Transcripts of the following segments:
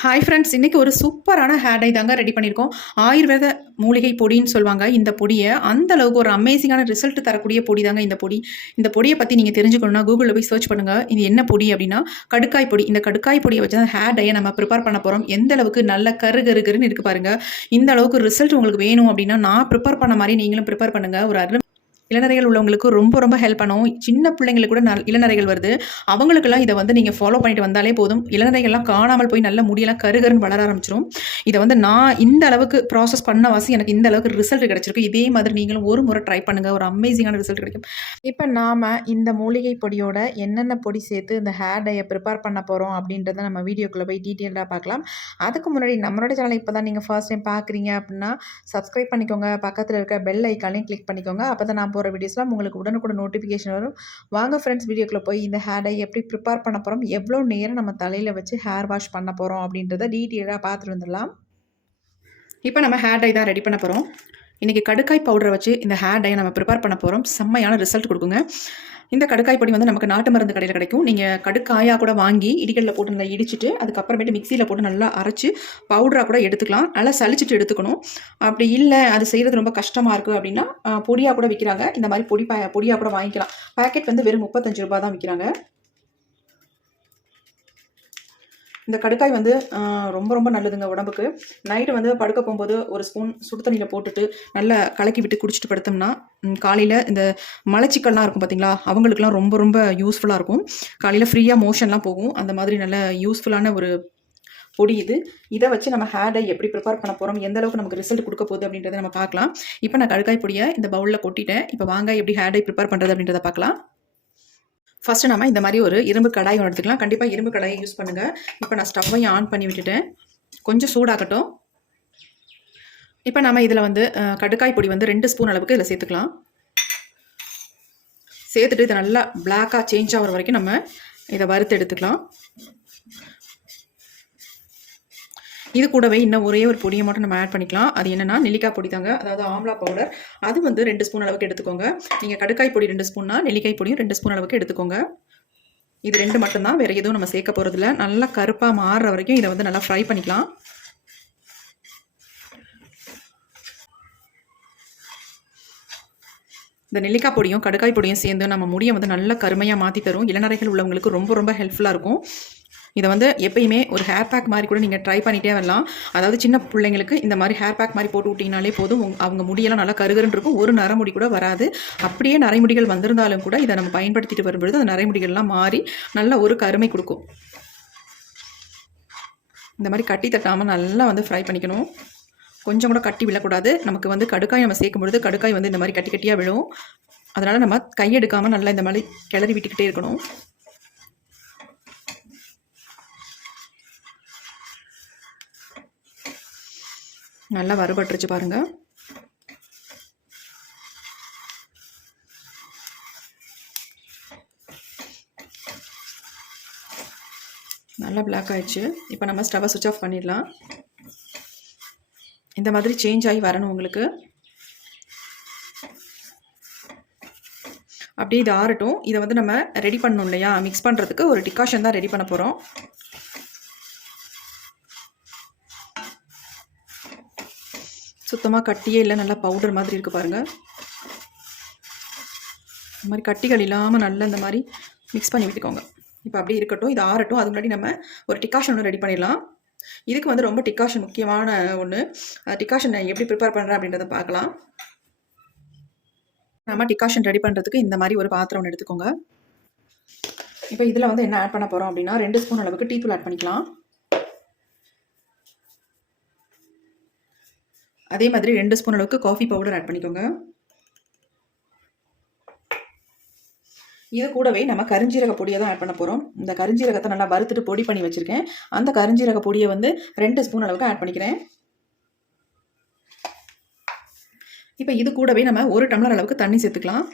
Hi friends இன்றைக்கி ஒரு சூப்பரான ஹேர் டை தாங்க ரெடி பண்ணியிருக்கோம். ஆயுர்வேத மூலிகை பொடின்னு சொல்லுவாங்க. இந்த பொடியை அந்த அளவுக்கு ஒரு அமேசிங்கான ரிசல்ட் தரக்கூடிய பொடி தாங்க இந்த பொடி. இந்த பொடியை பற்றி நீங்கள் தெரிஞ்சுக்கணும்னா கூகுளில் போய் சர்ச் பண்ணுங்கள் இது என்ன பொடி அப்படின்னா கடுக்காய் பொடி. இந்த கடுக்காய் பொடியை வச்சு தான் ஹேர் டையை நம்ம ப்ரிப்பேர் பண்ண போகிறோம் எந்த அளவுக்கு நல்ல கரு கருன்னு இருக்கு பாருங்கள் இந்த அளவுக்கு ரிசல்ட் உங்களுக்கு வேணும் அப்படின்னா நான் ப்ரிப்பேர் பண்ண மாதிரி நீங்களும் ப்ரிப்பேர் பண்ணுங்கள் ஒரு அரு இளநரைகள் உள்ளவங்களுக்கு ரொம்ப ரொம்ப ஹெல்ப் பண்ணும். சின்ன பிள்ளைங்களுக்கு கூட நல் இளநரைகள் வருது. அவங்களுக்கெல்லாம் இதை வந்து நீங்கள் ஃபாலோ பண்ணிட்டு வந்தாலே போதும். இளநரைகள்லாம் காணாமல் போய் நல்ல முடியெல்லாம் கருகருன்னு வளர ஆரம்பிச்சிரும். இதை வந்து நான் இந்த அளவுக்கு ப்ராசஸ் பண்ண வாசி எனக்கு இந்த அளவுக்கு ரிசல்ட் கிடச்சிருக்கு. இதே மாதிரி நீங்களும் ஒரு முறை ட்ரை பண்ணுங்கள் ஒரு அமேசிங்கான ரிசல்ட் கிடைக்கும். இப்போ நாம் இந்த மூலிகை பொடியோட என்னென்ன பொடி சேர்த்து இந்த ஹேர் டையை ப்ரிப்பேர் பண்ண போகிறோம் அப்படின்றத நம்ம வீடியோக்குள்ளே போய் டீட்டெயிலாக பார்க்கலாம். அதுக்கு முன்னாடி நம்மளோட சேனலை இப்போ தான் நீங்கள் ஃபர்ஸ்ட் டைம் பார்க்குறீங்க அப்படின்னா சப்ஸ்கிரைப் பண்ணிக்கோங்க. பக்கத்தில் இருக்க பெல் ஐக்கானையும் கிளிக் பண்ணிக்கோங்க. அப்போ தான் நான் போகிற வீடியோஸ்லாம் உங்களுக்கு உடனுக்குடன் நோட்டிஃபிகேஷன் வரும். வாங்க ஃப்ரெண்ட்ஸ் வீடியோக்குள்ளே போய் இந்த ஹேரை எப்படி ப்ரிப்பேர் பண்ண போகிறோம் எவ்வளோ நேரம் நம்ம தலையில் வச்சு ஹேர் வாஷ் பண்ண போகிறோம் அப்படின்றத டீட்டெயிலாக பார்த்துட்டு வந்துடலாம். இப்போ நம்ம ஹேர் டை தான் ரெடி பண்ண போகிறோம் இன்றைக்கி கடுக்காய் பவுடரை வச்சு இந்த ஹேர் டையை நம்ம ப்ரிப்பேர் பண்ண போகிறோம் செம்மையான ரிசல்ட் கொடுக்குங்க. இந்த கடுக்காய் பொடி வந்து நமக்கு நாட்டு மருந்து கடையில் கிடைக்கும். நீங்கள் கடுக்காயாக கூட வாங்கி இடிகளில் போட்டு நல்லா இடிச்சிட்டு அதுக்கப்புறமேட்டு மிக்சியில் போட்டு நல்லா அரைச்சி பவுடராக கூட எடுத்துக்கலாம். நல்லா சலிச்சிட்டு எடுத்துக்கணும். அப்படி இல்லை அது செய்கிறது ரொம்ப கஷ்டமாக இருக்குது அப்படின்னா பொடியாக கூட விற்கிறாங்க இந்த மாதிரி பொடி ப பொடியாக கூட வாங்கிக்கலாம். பேக்கெட் வந்து வெறும் முப்பத்தஞ்சு ரூபா தான் விற்கிறாங்க இந்த கடுக்காய் வந்து ரொம்ப ரொம்ப நல்லதுங்க உடம்புக்கு. நைட்டு வந்து படுக்க போகும்போது ஒரு ஸ்பூன் சுடு தண்ணியில் போட்டுட்டு நல்லா கலக்கி விட்டு குடிச்சிட்டு படுத்தோம்னா காலையில் இந்த மலச்சிக்கல்லாம் இருக்கும் பார்த்தீங்களா அவங்களுக்குலாம் ரொம்ப ரொம்ப யூஸ்ஃபுல்லாக இருக்கும். காலையில் ஃப்ரீயாக மோஷன்லாம் போகும். அந்த மாதிரி நல்ல யூஸ்ஃபுல்லான ஒரு பொடி இது. இதை வச்சு நம்ம ஹேரை எப்படி ப்ரிப்பேர் பண்ண போகிறோம் எந்த அளவுக்கு நமக்கு ரிசல்ட் கொடுக்க போகுது அப்படின்றத நம்ம பார்க்கலாம். இப்போ நான் கடுக்காய் பொடியை இந்த பவுலில் கொட்டிட்டேன். இப்போ வாங்க எப்படி ஹேர் டை ப்ரிப்பேர் பண்ணுறது அப்படின்றத பார்க்கலாம். ஃபஸ்ட்டு நம்ம இந்த மாதிரி ஒரு இரும்பு கடாய் ஒன்று எடுத்துக்கலாம். கண்டிப்பாக இரும்பு கடாயை யூஸ் பண்ணுங்கள் இப்போ நான் ஸ்டவ்வையும் ஆன் பண்ணி விட்டுட்டேன். கொஞ்சம் சூடாகட்டும். இப்போ நம்ம இதில் வந்து கடுக்காய் பொடி வந்து ரெண்டு ஸ்பூன் அளவுக்கு இதில் சேர்த்துக்கலாம். சேர்த்துட்டு இதை நல்லா பிளாக்காக சேஞ்ச் ஆகிற வரைக்கும் நம்ம இதை வறுத்து எடுத்துக்கலாம். இது கூடவே இன்னும் ஒரே ஒரு பொடியை மட்டும் நம்ம ஆட் பண்ணிக்கலாம். அது என்னென்னா நெல்லிக்காய் பொடி தாங்க. அதாவது ஆம்லா பவுடர் அது வந்து ரெண்டு ஸ்பூன் அளவுக்கு எடுத்துக்கோங்க. நீங்கள் கடுக்காய் பொடி ரெண்டு ஸ்பூன்னா நெல்லிக்காய் பொடியும் ரெண்டு ஸ்பூன் அளவுக்கு எடுத்துக்கோங்க. இது ரெண்டு மட்டும்தான். வேறு எதுவும் நம்ம சேர்க்க போகிறதில்ல நல்லா கருப்பாக மாறுற வரைக்கும் இதை வந்து நல்லா ஃப்ரை பண்ணிக்கலாம். இந்த நெல்லிக்காய் பொடியும் கடுக்காய் பொடியும் சேர்ந்து நம்ம முடியை வந்து நல்ல கருமையாக மாற்றி தரும். இளநரைகள் உள்ளவங்களுக்கு ரொம்ப ரொம்ப ஹெல்ப்ஃபுல்லாக இருக்கும். இதை வந்து எப்பயுமே ஒரு ஹேர் பேக் மாதிரி கூட நீங்கள் ட்ரை பண்ணிகிட்டே வரலாம். அதாவது சின்ன பிள்ளைங்களுக்கு இந்த மாதிரி ஹேர் பேக் மாதிரி போட்டு விட்டிங்கனாலே போதும். அவங்க முடியெல்லாம் நல்லா கருகருன்னு இருக்கும். ஒரு நரமுடி கூட வராது. அப்படியே நரைமுடிகள் வந்திருந்தாலும் கூட இதை நம்ம பயன்படுத்திட்டு வரும்பொழுது அந்த நரைமுடிகள்லாம் மாறி நல்ல ஒரு கருமை கொடுக்கும். இந்த மாதிரி கட்டி தட்டாமல் நல்லா வந்து ஃப்ரை பண்ணிக்கணும். கொஞ்சம் கூட கட்டி விழக்கூடாது. நமக்கு வந்து கடுக்காய் நம்ம சேர்க்கும் பொழுது கடுக்காய் வந்து இந்த மாதிரி கட்டி கட்டியாக விழும். அதனால் நம்ம கையெடுக்காமல் நல்லா இந்த மாதிரி கிளறி விட்டுக்கிட்டே இருக்கணும். நல்லா வறுபட்டுருச்சு பாருங்கள் நல்லா பிளாக் ஆயிடுச்சு. இப்போ நம்ம ஸ்டவ்வை சுவிச் ஆஃப் பண்ணிடலாம். இந்த மாதிரி சேஞ்ச் ஆகி வரணும் உங்களுக்கு. அப்படியே இது ஆறட்டும். இதை வந்து நம்ம ரெடி பண்ணணும் இல்லையா? மிக்ஸ் பண்ணுறதுக்கு ஒரு டிகாஷன் தான் ரெடி பண்ண போகிறோம் சுத்தமாக கட்டியே இல்லை நல்லா பவுடர் மாதிரி இருக்குது பாருங்கள் இந்த மாதிரி கட்டிகள் இல்லாமல் நல்லா இந்த மாதிரி மிக்ஸ் பண்ணி விட்டுக்கோங்க. இப்போ அப்படியே இருக்கட்டும் இது ஆறட்டும். அது முன்னாடி நம்ம ஒரு டிகாஷன் ஒன்று ரெடி பண்ணிடலாம். இதுக்கு வந்து ரொம்ப டிகாஷன் முக்கியமான ஒன்று டிகாஷன் எப்படி ப்ரிப்பேர் பண்ணுறேன் அப்படின்றத பார்க்கலாம். நம்ம டிகாஷன் ரெடி பண்ணுறதுக்கு இந்த மாதிரி ஒரு பாத்திரம் ஒன்று எடுத்துக்கோங்க. இப்போ இதில் வந்து என்ன ஆட் பண்ண போகிறோம் அப்படின்னா ரெண்டு ஸ்பூன் அளவுக்கு டீ தூள் ஆட் பண்ணிக்கலாம். அதே மாதிரி ரெண்டு ஸ்பூன் அளவுக்கு காஃபி பவுடர் ஆட் பண்ணிக்கோங்க. இது கூடவே நம்ம கரிஞ்சீரக பொடியை தான் ஆட் பண்ண போகிறோம் இந்த கரிஞ்சீரகத்தை நல்லா வறுத்துட்டு பொடி பண்ணி வச்சுருக்கேன். அந்த கரிஞ்சீரக பொடியை வந்து ரெண்டு ஸ்பூன் அளவுக்கு ஆட் பண்ணிக்கிறேன். இப்போ இது கூடவே நம்ம ஒரு டம்ளர் அளவுக்கு தண்ணி சேர்த்துக்கலாம்.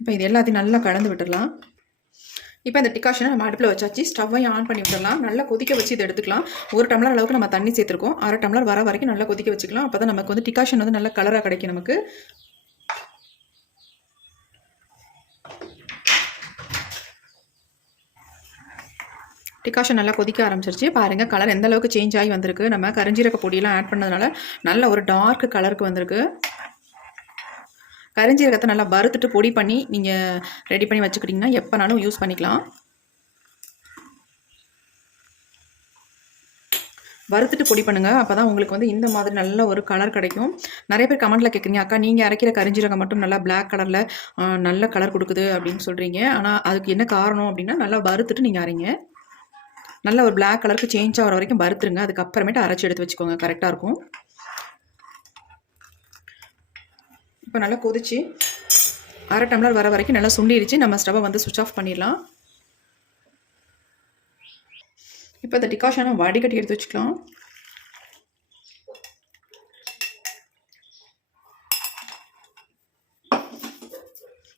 இப்போ இது எல்லாத்தையும் நல்லா கலந்து விட்டுடலாம். இப்போ இந்த டிகாஷனை நம்ம அடுப்பில் வச்சாச்சு. ஸ்டவ்வையும் ஆன் பண்ணி விட்டுடலாம் நல்லா கொதிக்க வச்சு இதை எடுத்துக்கலாம். ஒரு டம்ளர் அளவுக்கு நம்ம தண்ணி சேர்த்துருக்கோம். அரை டம்ளர் வர வரைக்கும் நல்லா கொதிக்க வச்சுக்கலாம். அப்போ தான் நமக்கு வந்து டிகாஷன் வந்து நல்ல கலராக கிடைக்கும் நமக்கு. டிகாஷன் நல்லா கொதிக்க ஆரம்பிச்சிருச்சு. பாருங்கள் கலர் எந்த அளவுக்கு சேஞ்ச் ஆகி வந்திருக்கு. நம்ம கரிஞ்சீரக பொடியெல்லாம் ஆட் பண்ணதுனால நல்ல ஒரு டார்க் கலருக்கு வந்திருக்கு. கரிஞ்சீரகத்தை நல்லா வறுத்துட்டு பொடி பண்ணி நீங்கள் ரெடி பண்ணி வச்சுக்கிட்டிங்கன்னா எப்போனாலும் யூஸ் பண்ணிக்கலாம். வறுத்துட்டு பொடி பண்ணுங்கள் அப்போ தான் உங்களுக்கு வந்து இந்த மாதிரி நல்ல ஒரு கலர் கிடைக்கும். நிறைய பேர் கமெண்ட்டில் கேட்குறீங்க அக்கா நீங்கள் அரைக்கிற கரிஞ்சீரகம் மட்டும் நல்லா பிளாக் கலரில் நல்ல கலர் கொடுக்குது அப்படின்னு சொல்கிறீங்க ஆனால் அதுக்கு என்ன காரணம் அப்படின்னா நல்லா வறுத்துட்டு நீங்கள் அரைங்க. நல்ல ஒரு பிளாக் கலருக்கு சேஞ்ச் ஆகிற வரைக்கும் வறுத்துருங்க. அதுக்கப்புறமேட்டு அரைச்சி எடுத்து வச்சுக்கோங்க. கரெக்டாக இருக்கும். இப்போ நல்லா கொதிச்சு அரை டம்ளர் வர வரைக்கும் நல்லா சுண்டிடுச்சு நம்ம ஸ்டவ்வை வந்து சுவிச் ஆஃப் பண்ணிடலாம். இப்போ இந்த டிகாஷனை வடிகட்டி எடுத்து வச்சுக்கலாம்.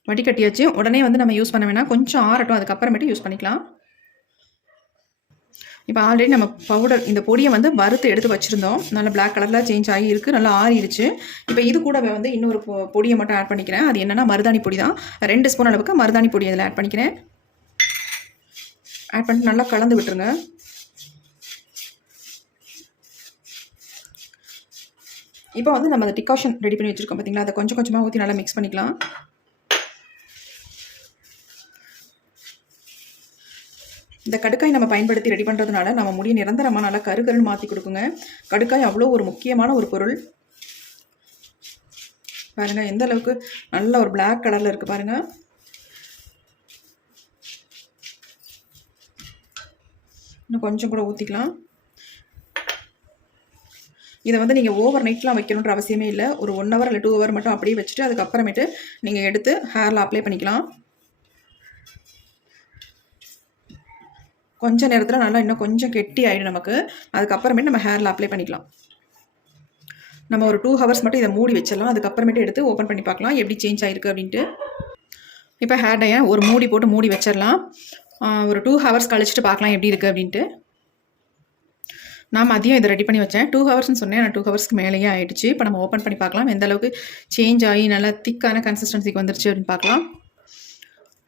வடிகட்டியாச்சு. உடனே வந்து நம்ம யூஸ் பண்ண வேணாம். கொஞ்சம் ஆறட்டும். அதுக்கப்புறமேட்டு யூஸ் பண்ணிக்கலாம். இப்போ ஆல்ரெடி நம்ம பவுடர் இந்த பொடியை வந்து வறுத்து எடுத்து வச்சுருந்தோம். நல்லா பிளாக் கலரில் சேஞ்ச் ஆகி இருக்குது நல்லா ஆறிடுச்சு. இப்போ இது கூட வந்து இன்னொரு பொ- பொடியை மட்டும் ஆட் பண்ணிக்கிறேன். அது என்னென்னா மருதாணி பொடி தான். ரெண்டு ஸ்பூன் அளவுக்கு மருதாணி பொடி அதில் ஆட் பண்ணிக்கிறேன். ஆட் பண்ணிட்டு நல்லா கலந்து விட்டுருங்க. இப்போ வந்து நம்ம அந்த டிகாஷன் ரெடி பண்ணி வச்சுருக்கோம் பார்த்தீங்களா அதை கொஞ்சம் கொஞ்சமாக ஊற்றி நல்லா மிக்ஸ் பண்ணிக்கலாம். இந்த கடுக்காய் நம்ம பயன்படுத்தி ரெடி பண்ணுறதுனால நம்ம முடிய நிரந்தரமாக நல்லா கருகருன்னு மாற்றி கொடுக்குங்க. கடுக்காய் அவ்வளோ ஒரு முக்கியமான ஒரு பொருள். பாருங்கள் எந்த அளவுக்கு நல்ல ஒரு பிளாக் கலரில் இருக்குது பாருங்கள் இன்னும் கொஞ்சம் கூட ஊற்றிக்கலாம் இதை வந்து நீங்கள் ஓவர் நைட்லாம் வைக்கணுன்ற அவசியமே இல்லை. ஒரு ஒன் ஹவர் இல்லை டூ ஹவர் மட்டும் அப்படியே வச்சுட்டு அதுக்கப்புறமேட்டு நீங்கள் எடுத்து ஹேரில் அப்ளை பண்ணிக்கலாம். கொஞ்ச நேரத்தில் நல்லா இன்னும் கொஞ்சம் கெட்டி ஆகிடும் நமக்கு. அதுக்கப்புறமேட்டு நம்ம ஹேரில் அப்ளை பண்ணிக்கலாம். நம்ம ஒரு டூ ஹவர்ஸ் மட்டும் இதை மூடி வச்சிடலாம். அதுக்கப்புறமேட்டு எடுத்து ஓப்பன் பண்ணி பார்க்கலாம். எப்படி சேஞ்ச் ஆகிருக்கு அப்படின்ட்டு. இப்போ ஹேர் டையை ஒரு மூடி போட்டு மூடி வச்சிடலாம். ஒரு டூ ஹவர்ஸ் கழிச்சிட்டு பார்க்கலாம் எப்படி இருக்குது அப்படின்ட்டு. நான் மதியம் இதை ரெடி பண்ணி வச்சேன். டூ ஹவர்ஸ்னு சொன்னேன். ஆனால் டூ ஹவர்ஸ்க்கு மேலேயே ஆகிடுச்சு இப்போ நம்ம ஓப்பன் பண்ணி பார்க்கலாம். எந்த அளவுக்கு சேஞ்ச் ஆகி நல்லா திக்கான கன்சிஸ்டன்சிக்கு வந்துருச்சு அப்படின்னு பார்க்கலாம்.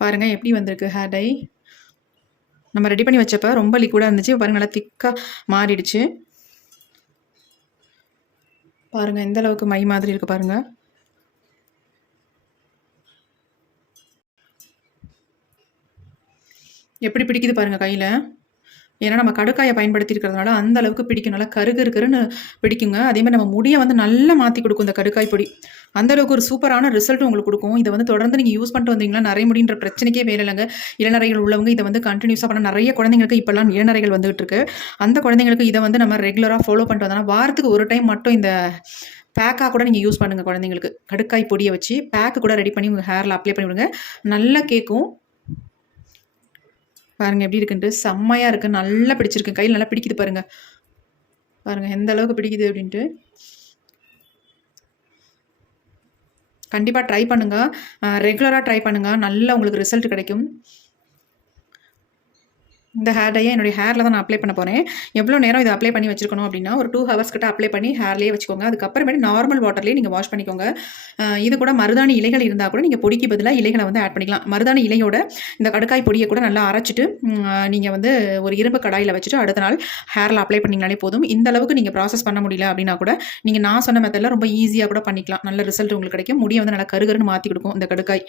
பாருங்கள் எப்படி வந்திருக்கு ஹேர் டை. நம்ம ரெடி பண்ணி வச்சப்போ ரொம்ப லிக்விடாக இருந்துச்சு. பாருங்கள் நல்லா திக்காக மாறிடுச்சு. பாருங்கள் எந்த அளவுக்கு மை மாதிரி இருக்குது பாருங்கள் எப்படி பிடிக்குது பாருங்கள் கையில்? ஏன்னா நம்ம கடுக்காயை பயன்படுத்தி இருக்கிறதுனால அந்த அளவுக்கு பிடிக்கும். நல்லா கருகு இருக்குன்னு பிடிக்குங்க. அதே மாதிரி நம்ம முடியை வந்து நல்லா மாற்றி கொடுக்கும் இந்த கடுக்காய் பொடி. அந்த அளவுக்கு ஒரு சூப்பரான ரிசல்ட் உங்களுக்கு கொடுக்கும். இதை வந்து தொடர்ந்து நீங்கள் யூஸ் பண்ணிட்டு வந்தீங்கன்னா நிறைய முடின்ற பிரச்சனைக்கே வேலை இல்லைங்க. இளநரைகள் உள்ளவங்க இதை வந்து கண்டினியூஸாக பண்ண நிறைய குழந்தைங்களுக்கு இப்போல்லாம் இளநரைகள் வந்துகிட்டு இருக்கு. அந்த குழந்தைங்களுக்கு இதை வந்து நம்ம ரெகுலராக ஃபாலோ பண்ணிட்டு வந்தோம்னா வாரத்துக்கு ஒரு டைம் மட்டும் இந்த பேக்காக கூட நீங்கள் யூஸ் பண்ணுங்கள் குழந்தைங்களுக்கு. கடுக்காய் பொடியை வச்சு பேக்கு கூட ரெடி பண்ணி உங்கள் ஹேரில் அப்ளை பண்ணி விடுங்க. நல்லா கேட்கும். பாருங்கள் எப்படி இருக்குன்ட்டு. செம்மையாக இருக்குது நல்லா பிடிச்சிருக்கு. கையில் நல்லா பிடிக்குது பாருங்கள் பாருங்கள் எந்த அளவுக்கு பிடிக்குது அப்படின்ட்டு. கண்டிப்பாக ட்ரை பண்ணுங்கள் ரெகுலராக ட்ரை பண்ணுங்கள் நல்ல உங்களுக்கு ரிசல்ட் கிடைக்கும். இந்த ஹேர் டையை என்னுடைய ஹேரில் தான் நான் அப்ளை பண்ண போகிறேன் எவ்வளோ நேரம் இதை அப்ளை பண்ணி வச்சிருக்கணும் அப்படின்னா ஒரு டூ ஹவர்ஸ் கிட்ட அப்ளை பண்ணி ஹேர்லேயே வச்சுக்கோங்க. அதுக்கப்புறமேட்டு நார்மல் வாட்டர்லேயே நீங்கள் வாஷ் பண்ணிக்கோங்க. இது கூட மருதாணி இலைகள் இருந்தால் கூட நீங்கள் பொடிக்கு பதிலாக இலைகளை வந்து ஆட் பண்ணிக்கலாம். மருதாணி இலையோட இந்த கடுக்காய் பொடியை கூட நல்லா அரைச்சிட்டு நீங்கள் வந்து ஒரு இரும்பு கடாயில் வச்சுட்டு அடுத்த நாள் ஹேரில் அப்ளை பண்ணிங்கனாலே போதும். இந்த அளவுக்கு நீங்கள் ப்ராசஸ் பண்ண முடியல அப்படின்னா கூட நீங்கள் நான் சொன்ன மெத்தடில் ரொம்ப ஈஸியாக கூட பண்ணிக்கலாம். நல்ல ரிசல்ட் உங்களுக்கு கிடைக்கும். முடியை வந்து நல்லா கருகருன்னு மாற்றி கொடுக்கும் இந்த கடுக்காய்.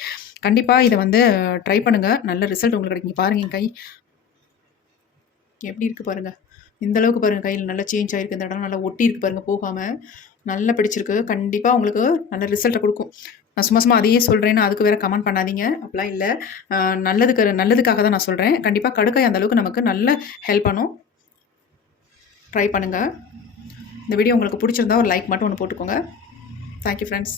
கண்டிப்பாக இதை வந்து ட்ரை பண்ணுங்கள் நல்ல ரிசல்ட் உங்களுக்கு கிடைக்கும். பாருங்கள் கை. எப்படி இருக்குது பாருங்கள் இந்தளவுக்கு பாருங்கள் கையில் நல்லா சேஞ்ச் ஆகிருக்கு இந்த இடம் நல்லா ஒட்டி இருக்கு பாருங்கள் போகாமல் நல்லா பிடிச்சிருக்கு. கண்டிப்பாக உங்களுக்கு நல்ல ரிசல்ட்டை கொடுக்கும். நான் சும்மா சும்மா அதையே சொல்கிறேன்னு அதுக்கு வேறு கமெண்ட் பண்ணாதீங்க. அப்படிலாம் இல்லை. நல்லதுக்கு நல்லதுக்காக தான் நான் சொல்கிறேன் கண்டிப்பாக கடுக்காய் அந்தளவுக்கு நமக்கு நல்ல ஹெல்ப் பண்ணும். ட்ரை பண்ணுங்கள் இந்த வீடியோ உங்களுக்கு பிடிச்சிருந்தா ஒரு லைக் மட்டும் ஒன்று போட்டுக்கோங்க. Thank you friends